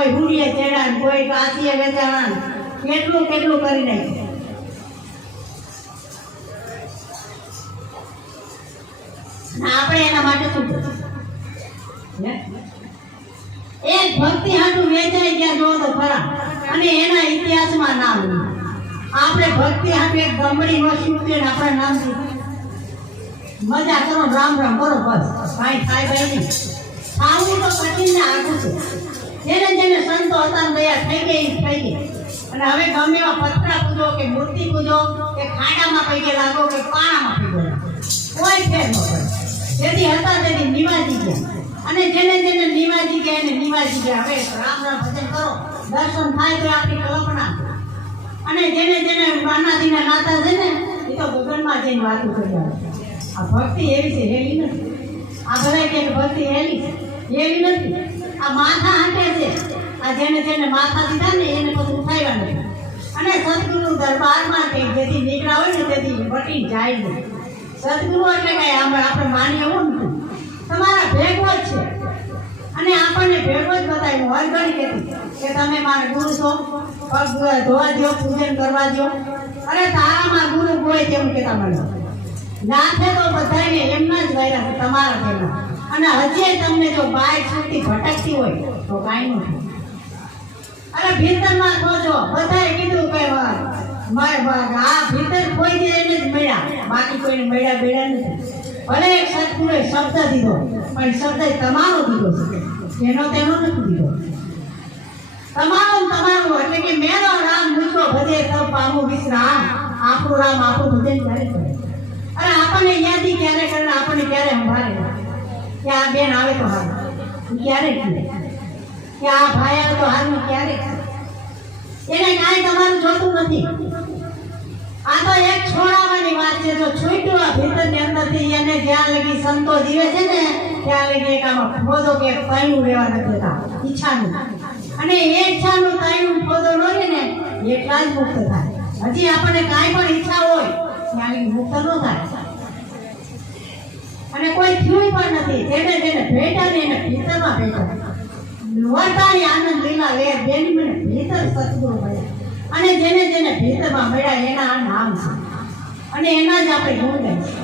કોઈ હુડીએ ચેડા કોઈ કાચીએ વેચાણા કેટલું કેટલું કરી નાખ્યું આપણે એના માટે શું એક ભક્તિ હાટું વેચાઈ ગયા જો તો ખરા. અને એના ઇતિહાસમાં નામ. આપણે ભક્તિ હાટું એક ગમડી વસ્તુ છે આપણા નામ મજા કરો, રામ રામ કરો, બસ. કાંઈ થાય ભાઈ. નહીં ખાવું તો પછી ને આગું છે. જેને સંતો હતા ને દયા થઈ ગઈ થઈ ગઈ. અને હવે ગમે એવા પથરા પૂજો કે મૂર્તિ પૂજો કે ખાડામાં પૈકે લાગો કે પાણામાં પૈકે લાગો. કોઈ ફેર ન પડે. જેથી હતા તેથી નિવાજી ગયા. અને જેને જેને નિવાજી ગયા એને નિવાજી ગયા. હવે રામ રામ ભજન કરો. દર્શન થાય તો આપણી કલ્પના. અને જેને જેને માનાજીના નાતા છે ને, એ તો ગગનમાં જઈને વાતું કરી આવે આ ભક્તિ એવી છે, હેલી નથી. આ બધા કે ભક્તિ હેલી છે એવી નથી. આ માથા આ જેને જેને માથા દીધા ને એને પછી ઉઠાવ્યા નથી. અને સદગુરુ દરબારમાં કે જેથી નીકળ્યા હોય ને તેથી વટી જાય નહીં. સદગુરુ એટલે કઈ આમ આપણે માનીએ એવું નથી. તમારા ભેગો જ છે. અને આપણને ભેગો જ બતાવ્યું. હર ઘડી કહેતી કે તમે મારા ગુરુ છો. પગ ધોવા દો પૂજન કરવા દો અરે તારામાં ગુરુ હોય તેવું કહેતા મને. નાથે તો બધાને એમના જ વાયરા છે, તમારા ભેગા અને હજી તમને જો બાય છૂટી ભટકતી હોય તો કાંઈ નથી. અરે ભીતરમાં ખોજો બધાએ કીધું કે મારે આ ભીતર કોઈ દે એને જ મળ્યા. બાકી કોઈને મળ્યા બેડા નથી. ભલે એક સત્પુરુષે શબ્દ દીધો, પણ શબ્દ તમારો દીધો છે. એનો તેનો નથી દીધો. તમારો તમારો, એટલે કે મેરો રામ મૂછો ભજે તબ પામું વિશ્રામ. આપણું રામ આપણું ભજન ક્યારે કરે અરે આપણને યાદી ક્યારે કરે આપણને ક્યારે સંભાળે કે આ બેન આવે તો હાલ ક્યારે કે આ ભાઈ તો હારું ક્યારે એને કાંઈ તમારું જોતું નથી. આ તો એક છોડાવાની વાત છે, જો છૂટ્યો ભીતરની અંદરથી એને જ્યાં લગી સંતો જીવે છે ને, ત્યાં લગી એક આમાં ફોદો કે તાયું રહેવા નથી દેતા, ઈચ્છાનું. અને એ ઈચ્છાનું તાયું ફોદો ન રહે ને એટલા જ મુક્ત થાય. હજી આપણને કાંઈ પણ ઈચ્છા હોય, ત્યાં લગી મુક્ત ન થાય. અને કોઈ થયું પણ નથી, જેને જેને ભેટા ને એને ભીતરમાં ભેટા. વર્તાની આનંદ લીલા લે, જેની મને ભીતર સતગુરુ મળ્યા અને જેને જેને ભીતરમાં મળ્યા, એના આ નામ છે. અને એના જ આપણે ગુણ ગાઈશું